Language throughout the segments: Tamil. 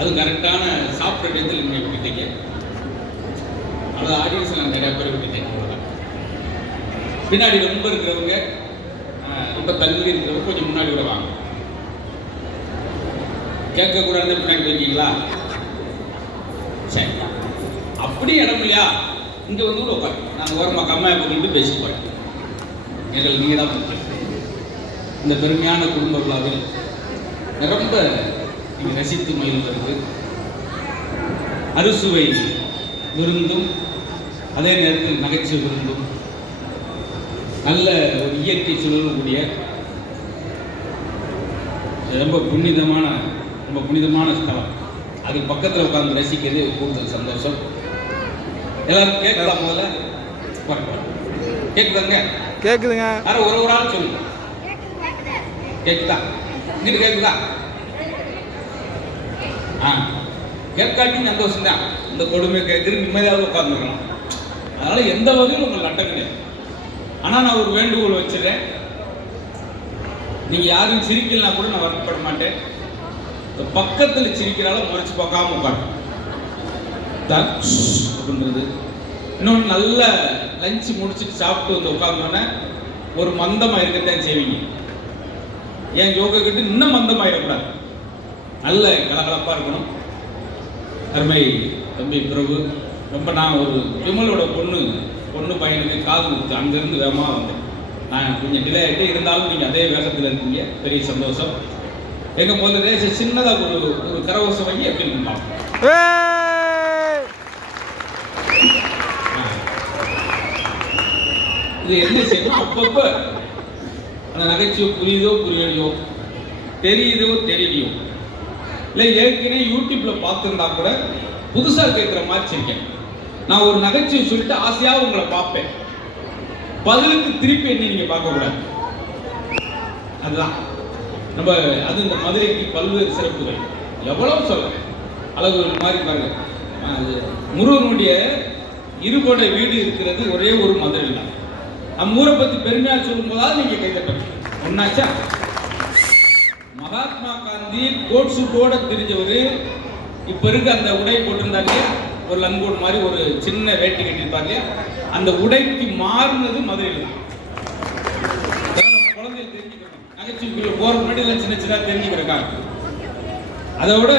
அது கரெக்டான சாப்பிட்ற இடத்துல நீங்கள் விட்டுட்டீங்க. அது ஆடியன்ஸ் நான் நிறையா பேர் விட்டுட்டேன். அவ்வளோதான். பின்னாடி ரொம்ப இருக்கிறவங்க, ரொம்ப தள்ளி இருக்கிறவங்க கொஞ்சம் முன்னாடி கூட வாங்க. கேட்கக்கூடாது பின்னாடி போய்க்கீங்களா? சரி, அப்படி இடம் இல்லையா? இங்கே வந்து கூட உட்காரு. நான் ஓரமாக கம்மாயை பண்ணிட்டு பேசி போகிறேன். எங்களுக்கு நீங்கள் தான் முக்கியம். இந்த பெருமையான குடும்ப விழாவில் ரொம்ப நீங்கள் ரசித்து மகிழ்வதற்கு அறுசுவை விருந்தும் அதே நேரத்தில் நகைச்சுவை விருந்தும் நல்ல ஒரு இயற்கை சூழலும் ரொம்ப புனிதமான ஸ்தலம். அது பக்கத்தில் உட்கார்ந்து ரசிக்கிறது கூடுதல் சந்தோஷம். எல்லாரும் கேட்கலாம். முதல்ல கேட்குதாங்க? கேட்குதுங்க. யாரும் ஒரு ஆள் சொல்லுங்க. கேட்குதா? இங்கிட்டு கேட்குதா? கேட்காட்டி சந்தோஷம் தான். இந்த கொடுமை கேட்குறது நிம்மதியாக உட்காந்துருக்கலாம். அதனால எந்த வகையும் உங்களுக்கு நட்டம் கிடையாது. ஆனால் நான் ஒரு வேண்டுகோள் வச்சிடறேன். நீங்கள் யாரும் சிரிக்கலாம் கூட நான் வருத்தப்பட மாட்டேன். இந்த பக்கத்தில் சிரிக்கிறால முறைச்சு பார்க்காம உட்காந்து அப்படின்றது. இன்னொன்று, நல்ல லஞ்சு முடிச்சுட்டு சாப்பிட்டு வந்து உட்காந்தோன்னே ஒரு மந்தமாக இருக்கத்தான் செய்வீங்க. என் யோகா கிட்ட இன்னும் மந்தமாயிடக்கூடாது. நல்ல கலகலப்பாக இருக்கணும். அருமை தம்பி பிரபு, ரொம்ப நான் ஒரு விமலோட பொண்ணு பையனுக்கு காது கொடுத்து அங்கேருந்து வேகமாக வந்தேன். நான் கொஞ்சம் டிலே ஆகிட்டு இருந்தாலும் நீங்கள் அதே வேகத்தில் இருக்கீங்க. பெரிய சந்தோஷம். எங்கள் முதல்ல சின்னதாக ஒரு கரவசம் வாங்கி எப்படி இருக்குமா? இது என்ன செய்யணும்? அப்பப்போ அந்த நகைச்சுவை புரியலையோ தெரியலையோ இல்லை ஏற்கனவே யூடியூப்ல பார்த்துருந்தா கூட புதுசாக கேட்குற மாதிரி வச்சிருக்கேன். நான் ஒரு நகைச்சுவை சொல்லிட்டு ஆசையாக உங்களை பார்ப்பேன். பதிலுக்கு திருப்பி என்ன நீங்க பார்க்கக்கூடாது. அதுதான் நம்ம அது இந்த மதுரைக்கு பல்வேறு சிறப்புகள் எவ்வளவு சொல்ல அழகுகள் மாதிரி பாருங்க. அது முருகனுடைய இருபடை வீடு இருக்கிறது ஒரே ஒரு மதுரை தான். நம்ம ஊரை பற்றி பெருமையாக சொல்லும் போதாவது நீங்க கைத்தட்டணும். ஒன்னாச்சா? மகாத்மா காந்தி கோட் சூட்டோட தெரிஞ்சவர். இப்ப இருக்க அந்த உடை போட்டிருந்தாங்க, ஒரு லங்கோட் மாதிரி ஒரு சின்ன வேட்டி கட்டியிருப்பாங்க. அந்த உடைக்கு மாறினது மதுரையில் தான். குழந்தைகள் தெரிஞ்சுக்கணும். நகைச்சுவைக்குள்ள போற முன்னாடி சின்ன தெரிஞ்சுக்கிறாங்க. அதை விட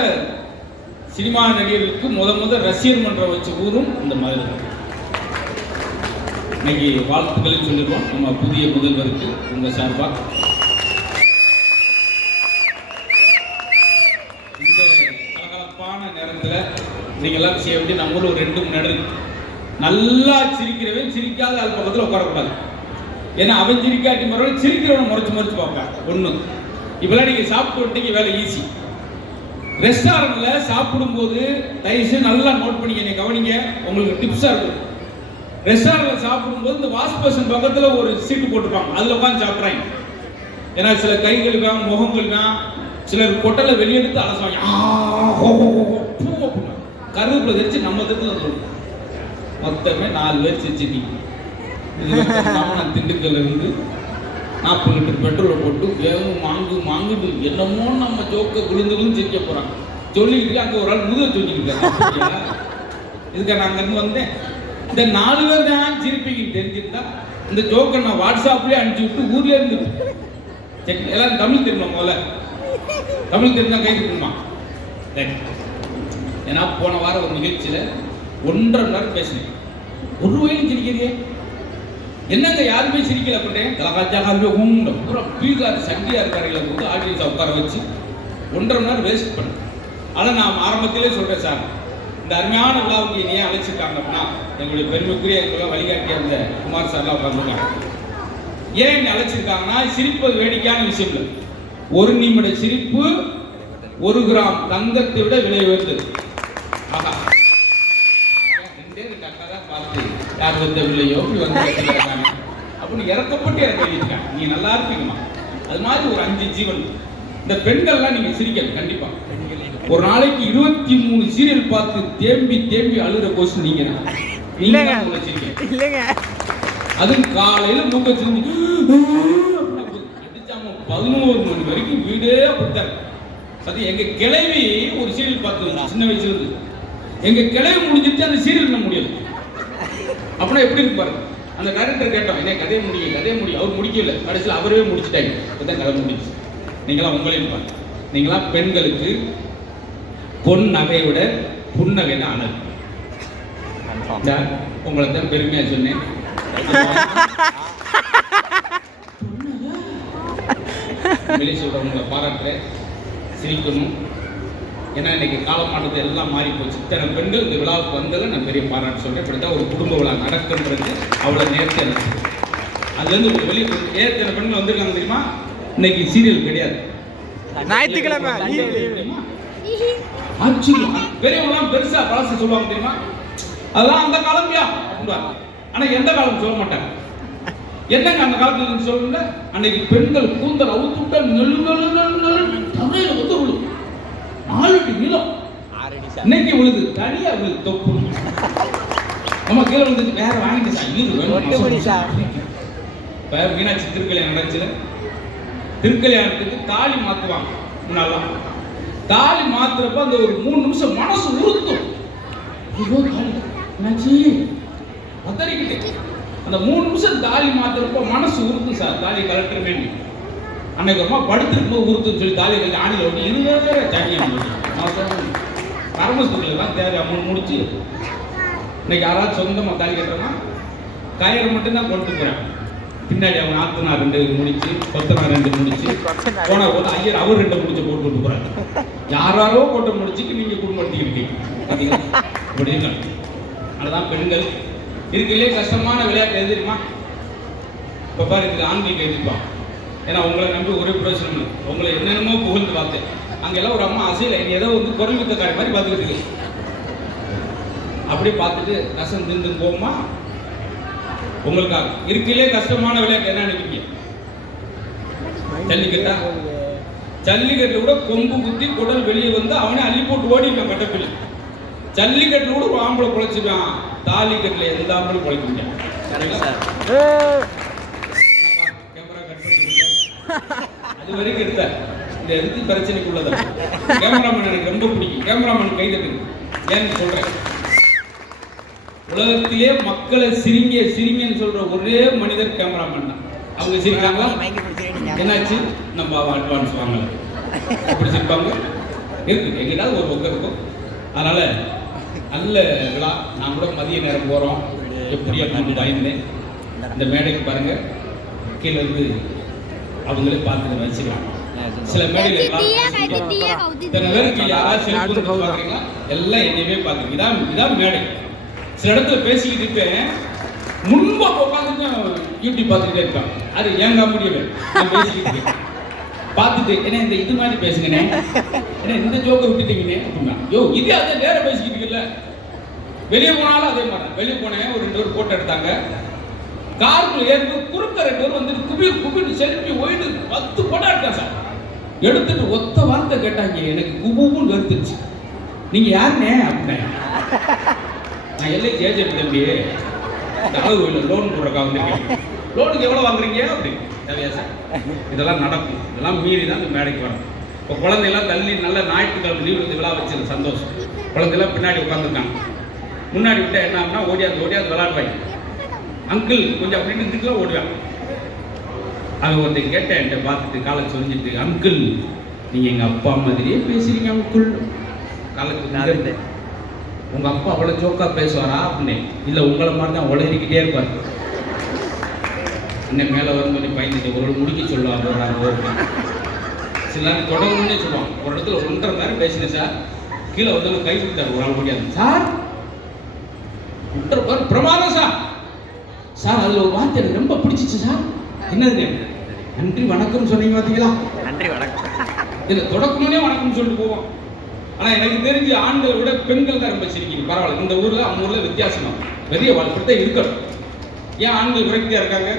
சினிமா நடிகர்களுக்கு முத ரசிகர் மன்றம் வச்ச ஊரும் இந்த மதுரை தான். இன்னைக்கு வாழ்த்துக்களையும் சொல்லிடுவோம் நம்ம புதிய முதல்வருக்கு உங்க சார்பா. இந்த கலகலப்பான நேரத்தில் நீங்க எல்லாம் செய்ய வேண்டிய நம்ம ஒரு 2 மணி நேரம் நல்லா சிரிக்கிறவன் சிரிக்காத ஆள் பக்கத்தில் உட்காரக்கூடாது. ஏன்னா அவன் சிரிக்காட்டி மறுபடியும் சிரிக்கிறவனை முறைச்சு பார்ப்பான். ஒண்ணு, இப்பெல்லாம் நீங்க சாப்பிட்டு விட்டீங்க, வேலை ஈஸி. ரெஸ்டாரண்ட்ல சாப்பிடும்போது தயவுசெய்து நல்லா நோட் பண்ணிக்க, கவனிங்க, உங்களுக்கு டிப்ஸா இருக்கும். ரெஸ்டாரண்ட்ல சாப்பிடும்போது இந்த வாஷ் பேஷன் பக்கத்துல ஒரு சீட்டு போட்டுருப்பாங்க, அதுல உட்காந்து சாப்பிட்றாங்க. ஏன்னா சில கைகளுக்கா முகங்களுக்கா சிலர் கொட்டலை வெளியெடுத்து அலசுவாங்க. கருவேப்பிலை தெரிச்சு நம்ம தட்டுல சொல்லணும். மொத்தமே 4 பேர் சிரிச்சிட்டீங்க. நான் திண்டுக்கல்ல இருந்து 40 லிட்டர் பெட்ரோலை போட்டு வேகம் மாங்குட்டு என்னமோ நம்ம ஜோக்க விழுந்து சிரிக்க போறாங்க. சொல்லிக்கிட்டு அங்கே ஒரு ஆள் முதுக சொல்லிக்கிட்டு இதுக்கு நான் அங்கிருந்து வந்தேன். இந்த 4 பேர் தான் சிரிப்பீங்கன்னு தெரிஞ்சிருந்தா இந்த ஜோக்கை நான் வாட்ஸ்அப்லேயே அனுப்பிச்சு விட்டு ஊர்ல இருந்து எல்லாரும் தமிழ் தெரியுமா? முதல்ல தமிழ் தெரிஞ்சா கை இருக்குமா? ஏன்னா போன வாரம் ஒரு நிகழ்ச்சியில 1.5 மணி நேரம் பேசினேன். ஒரு வயலும் சிரிக்கிறீங்க என்னங்க? யாருமே சிரிக்கல. அப்படின்ட்டு பூரா பீகார் சண்டியா இருக்காருல போது ஆடியன்ஸை உட்கார வச்சு 1.5 மணி நேரம் வேஸ்ட் பண்ணேன். ஆனால் நான் ஆரம்பத்திலே சொல்றேன் சார், இந்த அருமையான விழாவுக்கு ஏன் அழைச்சிருக்காங்க அப்படின்னா எங்களுடைய பெருமைக்குரிய வழிகாட்டிய அந்த குமார் சார்லாம் உட்காந்துருக்காங்க. ஏன் என்னை அழைச்சிருக்காங்கன்னா சிரிப்பது வேடிக்கையான விஷயம் இல்லை. 1 நிமிட சிரிப்பு 1 கிராம் தங்கத்தை விட விலை உயர்ந்தது. ஆகா, 2 அக்கா தான் பார்த்து யார் வந்தவில்லையோ இப்படி வந்து அப்படின்னு இறக்கப்பட்டு எனக்கு எழுதியிருக்காங்க. நீ நல்லா இருப்பீங்கம்மா. அது மாதிரி ஒரு 5 ஜீவன். இந்த பெண்கள்லாம் நீங்க சிரிக்கணும் கண்டிப்பா. ஒரு நாளைக்கு 23 சீரியல் பார்த்து தேம்பி அழுகிற கோஷம் நீங்க இல்லைங்க. அதுவும் காலையில மூக்க திரும்பி அடிச்சாம 11 மணி வரைக்கும் வீடே அப்படித்தான். அது எங்க கிளவி ஒரு சீரியல் பார்த்து சின்ன வயசுல இருந்து எங்க கிளவி முடிஞ்சிட்டு அந்த சீரியல் என்ன முடியல அப்படின்னா எப்படி இருக்கு பாருங்க. அந்த டைரக்டர் கேட்டோம் என்ன கதையை முடியும் அவர் முடிக்கல, கடைசியில் அவரே முடிச்சுட்டாங்க. இப்பதான் கதை முடிச்சு. நீங்களாம் உங்களையும் பாருங்க, நீங்களாம் பெண்களுக்கு பொன் நகையை விட புன்னகை தான் அழகு. உங்களை தான் பெருமையா சொன்னேன். வெளியே சொல்றவங்களை பாராட்டுறேன், சிரிக்கணும். ஏன்னா இன்னைக்கு காலமானது எல்லாம் மாறி போச்சு. இத்தனை பெண்கள் இந்த விழாவுக்கு வந்ததில் நான் பெரிய பாராட்டு சொல்றேன். இப்படித்தான் ஒரு குடும்ப விழா நடக்குன்றது அவ்வளோ நேர்த்தி எனக்கு. அதுலேருந்து ஒரு வெளியே ஏத்தனை பெண்கள் வந்திருக்காங்க தெரியுமா? இன்னைக்கு சீரியல் கிடையாது, ஞாயிற்றுக்கிழமை ஆச்சரியம். பெரியவங்களாம் பெருசா பழச சொல்லுவாங்க தெரியுமா? அதெல்லாம் அந்த காலம்யா அப்படின்வாங்க. ஆனா எந்த காலம் சொல்ல மாட்டாங்க. என்னங்க அந்த காலத்துல சொல்லுங்க, அன்னைக்கு பெண்கள் கூந்தல் அவுத்துட்டா நெல்லு நெல்லு நெல்லு நெல்லு தரையில வந்து விழும். 4 அடி நீளம். இன்னைக்கு விழுது தனியா விழுது தொப்பு. நம்ம கீழே விழுந்து வேற வாங்கிட்டு சார் இது வேணும். இப்ப மீனாட்சி திருக்கல்யாணம் நடந்துச்சுல, திருக்கல்யாணத்துக்கு தாலி மாத்துவாங்க. முன்னாலாம் தாலி மாத்துறப்ப அந்த ஒரு 3 நிமிஷம் மனசு உறுத்தும். அந்த 3 நிமிஷம் தாலி மாத்துறப்ப மனசு உறுத்தும் சார். தாலி கலெக்டர் வேண்டி அன்னைக்கு அம்மா படுத்துருக்கும் போது உறுத்துன்னு சொல்லி தாலி கட்டி ஆணியில் ஒட்டி இதுவே தனியாக கர்மஸ்தூரில் தேவை அம்மன் முடிச்சு. இன்னைக்கு யாராவது சொந்தமாக தாலி கட்டுறோம்னா கயிறு மட்டும்தான் கொண்டு போகிறேன். பின்னாடி அவங்க ஆத்துனா 2 முடிச்சு, கொத்தனா 2 முடிச்சு, போன போது ஐயர் அவர் 2 முடிச்சு போட்டு கொண்டு போறாரு. யாரோ போட்டு முடிச்சுக்கு நீங்க குடும்பத்தி இருக்கீங்க பார்த்தீங்களா? இப்படி இருக்காங்க. அதுதான் பெண்கள் இருக்கையிலே கஷ்டமான விளையாட்டு எது தெரியுமா? இப்போ பாரு, இதுக்கு ஆன்மீக எதிர்ப்பான். ஏன்னா உங்களை நம்பி ஒரே பிரயோஜனம் இல்லை. உங்களை என்னென்னமோ புகழ்ந்து பார்த்தேன். அங்கெல்லாம் ஒரு அம்மா அசையில ஏதோ வந்து குரல் வித்தக்காரி மாதிரி பார்த்துக்கிட்டு இருக்கு. அப்படியே பார்த்துட்டு கசம் திருந்து போகுமா? உங்களுக்காக இருக்கையிலே கஷ்டமான விளையாட்டு என்ன நினைக்கிறீங்க? ஜல்லிக்கட்டா? ஜல்லிக்கட்டுல கூட கொம்பு குத்தி குடல் வெளியே வந்து அவனே அள்ளி போட்டு ஓடிப்பான் கட்டப்பிள்ளை. ஜல்லிக்கட்டுல கூட ஒரு ஆம்பளை குழைச்சிப்பான். தாலிக்கட்டுல எந்த ஆம்பளும் குழைக்க முடியாது. கேமரா கட் பண்ணி அது வரைக்கும் எடுத்த இந்த எதுக்கு பிரச்சனைக்குள்ளதான். கேமராமேன் எனக்கு ரொம்ப பிடிக்கும். கேமராமேன் கை தட்டுங்க. ஏன்னு சொல்றேன், உலகத்திலே மக்களை சிரிங்கன்னு சொல்ற ஒரே மனிதர் கேமராமேன் தான். அவங்க சிரிக்கிறாங்களா? என்னாச்சு? நம்ம அட்வான்ஸ் வாங்கல அப்படி சிரிப்பாங்க. இருக்கு எங்கிட்டாவது ஒரு பக்கம் இருக்கும். அதனால நல்ல விழா. நான் கூட மதிய நேரம் போறோம், எப்படியா நான் பயந்தேன். இந்த மேடைக்கு பாருங்க, கீழே இருந்து அவங்களே பார்த்து வச்சுக்கலாம். சில மேடைகள் எல்லாம் என்னையவே பார்த்து இதான் மேடை. சில இடத்துல பேசிக்கிட்டு இருப்பேன், முன்பா உட்காந்துட்டு யூடியூப் பார்த்துக்கிட்டே இருப்பேன். அது ஏங்க முடியவே நான் பேசிக்கிட்டு இருக்கேன். பார்த்துட்டு என்ன இந்த இது மாதிரி பேசுங்கண்ணே, என்ன இந்த ஜோக்கை விட்டுட்டீங்கண்ணே அப்படின்னா, யோ இது அதே நேரம் பேசிக்கிட்டு இருக்குல்ல. வெளியே போனாலும் அதே மாதிரி. வெளியே போனேன், ஒரு 2 பேர் போட்டோ எடுத்தாங்க. காருக்குள்ள ஏறும்போது குறுக்க 2 பேர் வந்துட்டு குபின்னு செல்ஃபி ஒயிடு 10 போட்டோ எடுத்தேன் சார். எடுத்துட்டு ஒத்த வார்த்தை கேட்டாங்க, எனக்கு குபுன்னு வருத்துருச்சு. நீங்க யாருண்ணே அப்படின்னேன். நான் எல்லைக்கு ஏஜென்ட் தம்பி, அழகு லோன் போடுறக்கா வந்திருக்கேன். லோனுக்கு எவ்வளோ வாங்குறீங்க அப்படி தேவையா சார்? இதெல்லாம் நடக்கும். இதெல்லாம் மீறி தான் இந்த மேடைக்கு வரணும். இப்போ குழந்தையெல்லாம் தள்ளி நல்ல ஞாயிற்றுக்கிழமை லீவு இந்த விழா வச்சிருந்த சந்தோஷம். குழந்தையெல்லாம் பின்னாடி உட்காந்துருக்காங்க. முன்னாடி விட்டால் என்ன ஆகுனா ஓடியாது விளாடுவாங்க. அங்கிள் கொஞ்சம் அப்படின்னு இருந்துக்கலாம் ஓடுவாங்க. அதை ஒருத்தர் கேட்டேன், என்கிட்ட பார்த்துட்டு காலை சொல்லிட்டு, அங்கிள் நீங்கள் எங்கள் அப்பா மாதிரியே பேசுறீங்க அங்கிள். காலத்துக்கு உங்க அப்பா அவ்வளோ ஜோக்கா பேசுவாரா அப்படின்னு. இல்லை உங்களை மாதிரி தான் உளறிக்கிட்டே இருப்பார். இன்னும் மேலே வரும்போது பயந்துட்டு ஒரு முடிக்க சொல்லுவாங்க. சில நேரம் தொடங்கணும்னே சொல்லுவாங்க. ஒரு இடத்துல 1.5 மணி நேரம் பேசினேன் சார். கீழே வந்து கை கொடுத்தாரு ஒரு ஆள் முடியாது சார். பிரமாதம் சார். சார் அதில் ஒரு வார்த்தை எனக்கு ரொம்ப பிடிச்சிச்சு சார். என்னது? நன்றி வணக்கம் சொன்னீங்க பார்த்தீங்களா? நன்றி வணக்கம். இல்லை தொடக்கணுன்னே வணக்கம் சொல்லிட்டு போவோம். ஆனால் எனக்கு தெரிஞ்சு ஆண்களை விட பெண்கள் தான் ரொம்ப சிரிக்கணும். பரவாயில்ல, இந்த ஊரில் அவங்க ஊரில் வித்தியாசமா பெரிய வாழ்க்கை இருக்கணும். ஏன் ஆண்கள் விரக்தியாக இருக்காங்க?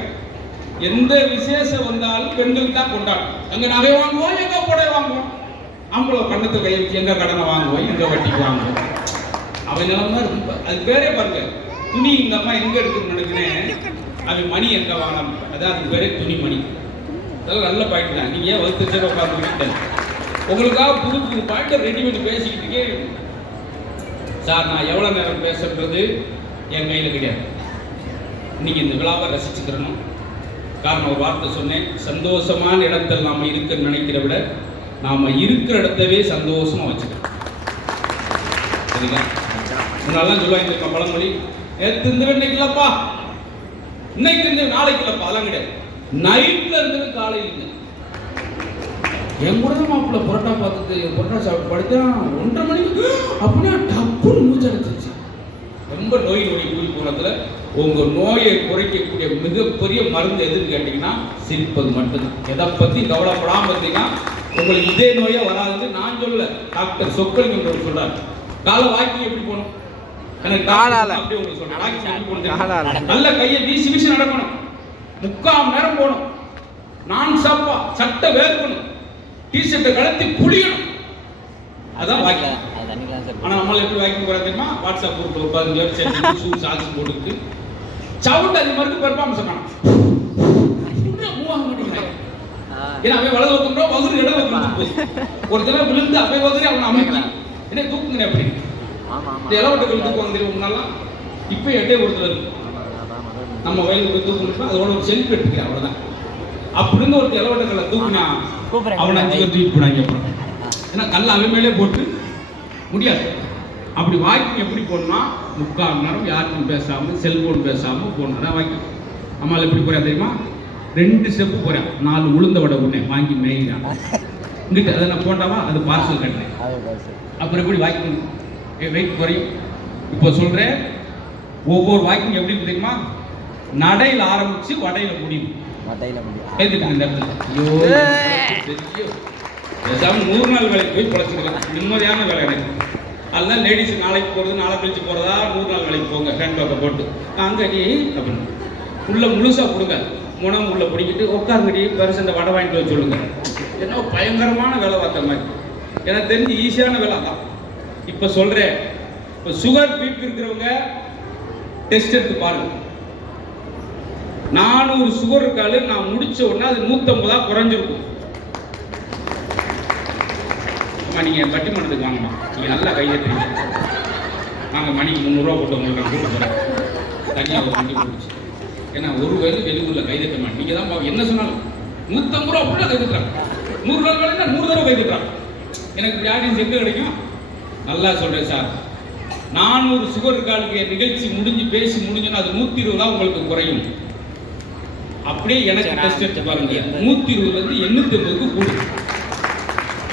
எந்த விசேஷம் வந்தாலும் பெண்கள் தான் கொண்டாடும். அங்கே நகை வாங்குவோம், எங்கே புடவை வாங்குவோம். ஆம்பளை கண்ணத்தை கை வச்சு எங்கே கடனை வாங்குவோம், எங்கே வட்டிக்கு வாங்குவோம். அவன் நிலமா ரொம்ப அது பேரே பாருங்க. துணி இந்த அம்மா எங்கே எடுக்கணும்னு நினைக்கிறேன். அவன் மணி எங்கே வாங்கலாம், அதான் அது பேரே துணி மணி. அதெல்லாம் நல்ல பாயிண்ட் தான். நீங்கள் ஏன் வகுத்து உட்காந்துக்கிட்டேன் உங்களுக்காக புது புது பாயிண்ட ரெடி பண்ணி பேசிக்கிட்டு இருக்கேன் சார். நான் எவ்வளவு நேரம் பேசுறது என் கையில கிடையாது. இன்னைக்கு இந்த விழாவை ரசிச்சுக்கிறணும். காரணம் ஒரு வார்த்தை சொன்னேன், சந்தோஷமான இடத்தில் நாம இருக்குன்னு நினைக்கிற விட நாம இருக்கிற இடத்தவே சந்தோஷமா வச்சுக்கணும். சரிங்களா? முன்னாலாம் சொல்லுவாங்க பழமொழி, நேற்று இருந்தது இன்னைக்கு இல்லப்பா, இன்னைக்கு இருந்தது நாளைக்கு இல்லப்பா. அதெல்லாம் கிடையாது. நைட்ல இருந்தது காலையில் இல்லை. என் கூட மாப்பிள்ள புரோட்டா பார்த்துட்டு புரோட்டா சாப்பிட்டு படுத்தா 1:30 மணிக்கு அப்படின்னா டப்புன்னு மூச்சு அடைச்சிருச்சு. ரொம்ப நோய் கூறி போனதுல உங்க நோயை குறைக்கக்கூடிய மிகப்பெரிய மருந்து எதுன்னு கேட்டீங்கன்னா சிரிப்பது மட்டும்தான். எதை பத்தி கவலைப்படாம பார்த்தீங்கன்னா உங்களுக்கு இதே நோயே வராது. நான் சொல்லல, டாக்டர் சொக்கலிங்கம் சொல்றாரு. காலை வாக்கிங் எப்படி போகணும், எனக்கு அப்படி உங்களுக்கு சொல்றேன். நல்ல கையை வீசி வீசி நடக்கணும், 3/4 மணி நேரம் போகணும், நான் சாப்பா சட்டை வேர்க்கணும், டிஷர்ட்டை கலத்தி புளியணும். அதான் வாக்கிங். ஆனா நம்மள எப்படி வாக்கிங் போறோம் தெரியுமா? வாட்ஸ்அப் குரூப்ல 15 பேர் சேர்ந்து ஷூ சாக்ஸ் போட்டுக்கிட்டு சவுண்ட் அது மாதிரி பெர்ஃபார்மன்ஸ் பண்ணணும். மூவ் ஆக மாட்டேங்கிறாங்க. ஏன்னா அவன் வலது பக்கம் வகுறு இடம் வந்து ஒரு தடவை விழுந்து அவை வகுறு அவனை அமைக்கி என்ன தூக்குங்க அப்படி இந்த இலவட்ட விழுந்து தூக்குவாங்க தெரியும். முன்னாலாம் இப்போ எட்டே ஒருத்தர் நம்ம வயலுக்கு போய் தூக்கணும், அதோட ஒரு செல்ஃபி எடுத்துக்கிறேன், அவ்வளோதான். அப்படின்னு ஒரு இலவட்டங்களை தூக்குனா அவனை 5 பேர் தூக்கி போனாங்க. அப்புறம் ஏன்னா கல்ல அவன் மேலே போட்டு முடியாது. அப்படி வாக்கிங் எப்படி போகணும்னா 3/4 மணி நேரம் யாருக்கும் பேசாமல் செல்போன் பேசாமல் போகணும். அதான் வாக்கிங். அம்மாவில் எப்படி போகிறேன் தெரியுமா? 2 ஸ்டெப்பு போகிறேன், 4 உளுந்த வடை உடனே வாங்கி மேய்கிறான் இங்கிட்ட. அதை நான் போட்டாவா அது பார்சல் கட்டினேன். அப்புறம் எப்படி வாக்கிங் வெயிட் குறையும். இப்போ சொல்கிறேன், ஒவ்வொரு வாக்கிங் எப்படி தெரியுமா? நடையில் ஆரம்பித்து வடையில் முடியும். எழுதிட்டு இந்த இடத்துல பேசாமல் 100 நாள் வேலைக்கு போய் பிழைச்சிக்கலாம். நிம்மதியான வேலை எனக்கு. அதுதான் லேடிஸ் நாளைக்கு போகிறது, நாளை கழிச்சு போகிறதா, 100 நாள் வேலைக்கு போங்க ஃபேன் பேக்கை போட்டு அங்கடி அப்படின்னு உள்ள முழுசாக கொடுங்க. முனம் உள்ள பிடிக்கிட்டு உட்காருங்கடி பெருசு இந்த வடை வாங்கிட்டு வச்சு சொல்லுங்க. என்ன பயங்கரமான வேலை பார்த்த மாதிரி எனக்கு தெரிஞ்சு ஈஸியான வேலை தான். இப்போ சொல்கிறேன், இப்போ சுகர் பீப் இருக்கிறவங்க டெஸ்ட் எடுத்து பாருங்க. 400 சுகர் இருக்காது, நான் முடிச்ச உடனே அது 150 குறைஞ்சிருக்கும். நீங்க பட்டிமன்றத்துக்கு வாங்கம்மா, நீங்க நல்லா கையெழுத்துறீங்க. நாங்க மணிக்கு 300 ரூபா போட்டு உங்களுக்கு நான் கூட்டு போறேன். தனியாக ஒரு வண்டி போடுச்சு. ஏன்னா ஒரு வயது வெளியூர்ல கைதட்ட மாட்டேன். நீங்க தான் என்ன சொன்னாலும் 150 ரூபா அப்படின்னா கைதட்டுறாங்க. 100 நாள் வேலைன்னா 100 தடவை கைதட்டுறாங்க. எனக்கு இப்படி ஆடியன்ஸ் எங்க கிடைக்கும்? நல்லா சொல்றேன் சார், 400 சுகர் இருக்காளுக்கு நிகழ்ச்சி முடிஞ்சு பேசி முடிஞ்சுன்னா அது 120 உங்களுக்கு குறையும். அப்படியே எனக்கு டெஸ்ட் எடுத்து பாருங்க, 120 இருந்து 850க்கு கூடும்.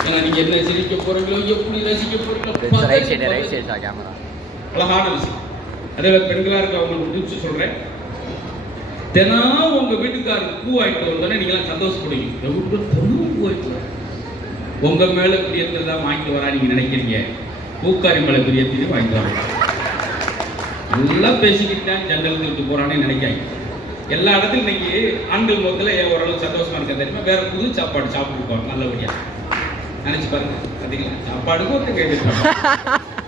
ஏன்னா நீங்க என்ன சிரிக்க போறீங்களோ, எப்படி ரசிக்க போறீங்களோ, அழகான விஷயம். அதே பெண்களா இருக்க அவங்களுக்கு டிப்ஸ் சொல்றேன். தினம் உங்க வீட்டுக்காரருக்கு பூ வாங்கிட்டு வந்தோடனே நீங்க எல்லாம் சந்தோஷப்படுவீங்க. பூ வாங்கிட்டு உங்க மேல பிரியத்தை தான் வாங்கிட்டு வரா நீங்க நினைக்கிறீங்க. பூக்காரி மேல பிரியத்தையும் வாங்கிட்டு வர நல்லா பேசிக்கிட்டேன் ஜன்னல் நிறுத்து போறானே நினைக்காங்க. எல்லா இடத்துலையும் இன்னைக்கு ஆண்கள் முகத்துல ஓரளவு சந்தோஷமா இருக்க தெரியுமா? வேற புது சாப்பாடு சாப்பிட்டு நல்லபடியா நினைச்சு பாருங்க. பார்த்தீங்களா? சாப்பாடுக்கும் ஒருத்தர் கைவிட்டாங்க,